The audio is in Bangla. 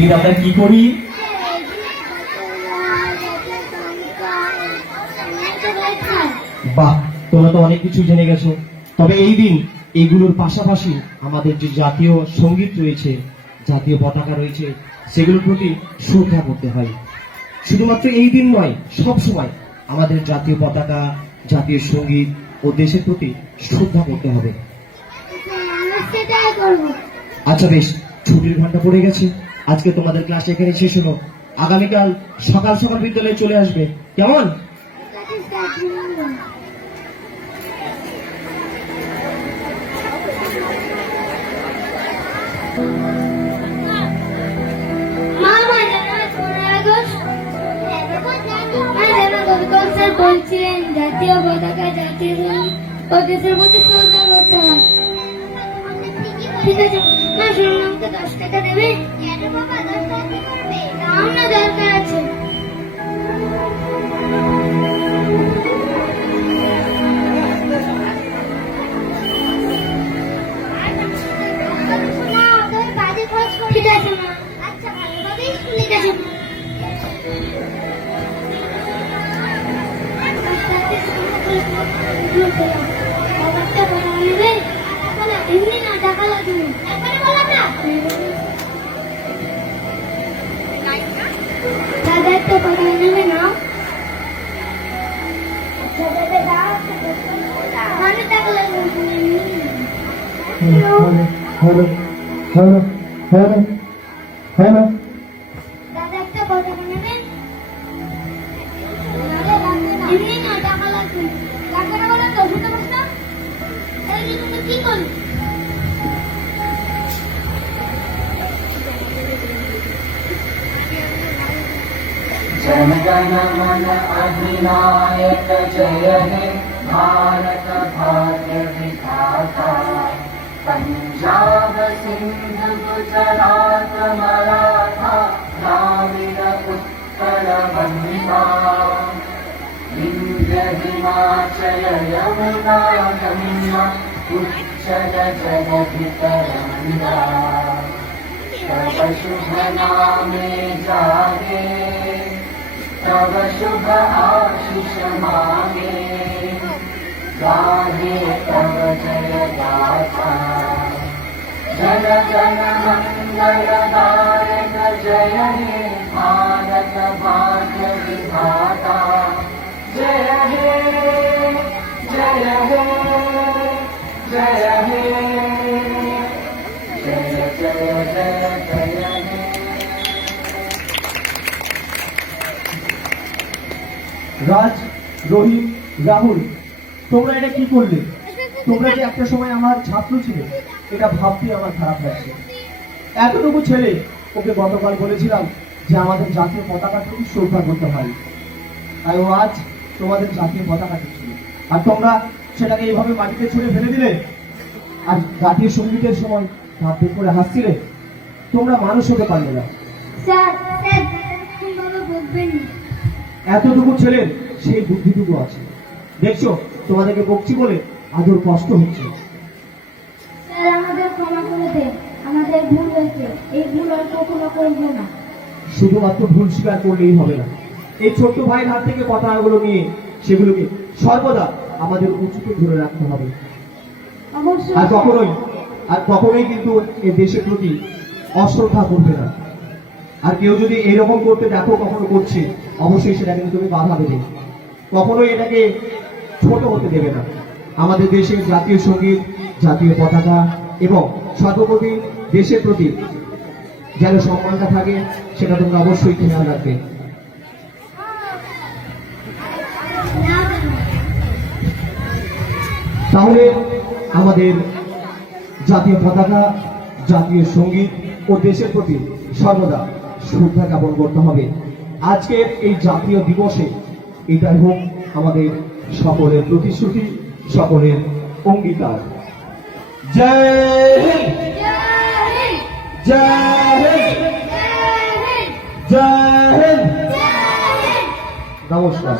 দিন আমরা কি করি? বাহ, তোমরা তো অনেক কিছু জেনে গেছো। তবে এই দিন এইগুলোর পাশাপাশি আমাদের যে জাতীয় সঙ্গীত রয়েছে, জাতীয় পতাকা রয়েছে, সেগুলোর প্রতি শ্রদ্ধা করতে হয়। শুধুমাত্র এই দিন নয়, সব সময় আমাদের জাতীয় পতাকা, জাতীয় সঙ্গীত ও দেশের প্রতি শ্রদ্ধা করতে হবে। আচ্ছা বেশ, ছুটির ঘন্টা পড়ে গেছে, আজকে তোমাদের ক্লাস এখানে শেষ হলো। আগামীকাল সকাল সকাল বিদ্যালয়ে চলে আসবে, কেমন? বলছিলেন জাতীয় পতাকা, জাতীয় সঙ্গীত ও দেশের প্রতি শ্রদ্ধা করতে হয়। ঠিক আছে মা, শুনুন, আমাকে 10 টাকা দেবে? কেন বাবা, 10 টাকা কি করবে? দাও না, দরকার আছে। ঠিক আছে মা। আচ্ছা, ভালোভাবে স্কুলে গেছে। এমনি না, টাকা লাগবে। দাদা একটা কথা নেবে না? মানে টাকা লাগবে। দাদা একটা কথা নেবেন? এমনি না, টাকা লাগবে। লাগবে না বলে তো শুনতে পাস না? কি করবি? जनगण मन अधिनायक जय हे भारत भाग्य विधाता। पंजाब सिंध गुजरात मराठा द्राविड उत्कल बंगा। विंध्य हिमाचल यमुना गंगा उच्चल जगति तरंगा। तव शुभ नामे जागे, तव शुभ आशीष मांगे। गाहे तव जय गाथा, जन जन मंगलदायक जय हे भारत भाग्य विधाता। जय हे जय हे जय हे जय जय जय जय हे। রাজ, রহিম, রাহুল, তোমরা এটা কি করলে? তোমরা যে একটা সময় আমার ছাত্র ছিলে, এটা ভাবতে আমার খারাপ লাগছে। এতটুকু ছেলে, ওকে গতকাল বলেছিলাম যে আমাদের জাতীয় পতাকার প্রতি শ্রদ্ধা করতে হয়, আর ও আজ তোমাদের জাতীয় পতাকা দিচ্ছিল, আর তোমরা সেটাকে এইভাবে মাটিতে ছুঁড়ে ফেলে দিলে। আর জাতীয় সঙ্গীতের সময় ভাবতে করে হাসছিলে। তোমরা মানুষ হতে পারলে না। স্যার, স্যার বাবা বলবেন। এতটুকু ছেলের সেই বুদ্ধিটুকু আছে। দেখছো, তোমাদেরকে বকছি বলে আদর কষ্ট হচ্ছে। স্যার, আমাদের ক্ষমা করে দেন, আমাদের ভুল হয়েছে, এই ভুল আর কখনো করবো না। শুধুমাত্র ভুল স্বীকার করলেই হবে না, এই ছোট্ট ভাইয়ের হাত থেকে পতাকাগুলো নিয়ে সেগুলোকে সর্বদা আমাদের উঁচুতে ধরে রাখতে হবে। আর কখনোই কিন্তু এই দেশের প্রতি অশ্রদ্ধা করবে না। আর কেউ যদি এরকম করতে দেখো কখনো করছে, অবশ্যই সেটা কিন্তু তুমি বাধা দেবে। কখনোই এটাকে ছোট হতে দেবে না। আমাদের দেশের জাতীয় সঙ্গীত, জাতীয় পতাকা এবং সর্বোপরি দেশের প্রতি যেন সম্মানটা থাকে, সেটা তোমরা অবশ্যই খেয়াল রাখবে। তাহলে আমাদের জাতীয় পতাকা, জাতীয় সঙ্গীত ও দেশের প্রতি সর্বদা শ্রদ্ধা জ্ঞাপন করতে হবে। আজকের এই জাতীয় দিবসে এটাই হোক আমাদের সকলের প্রতিশ্রুতি, সকলের অঙ্গীকার। জয় হিন্দ, জয় হিন্দ, জয় হিন্দ। নমস্কার।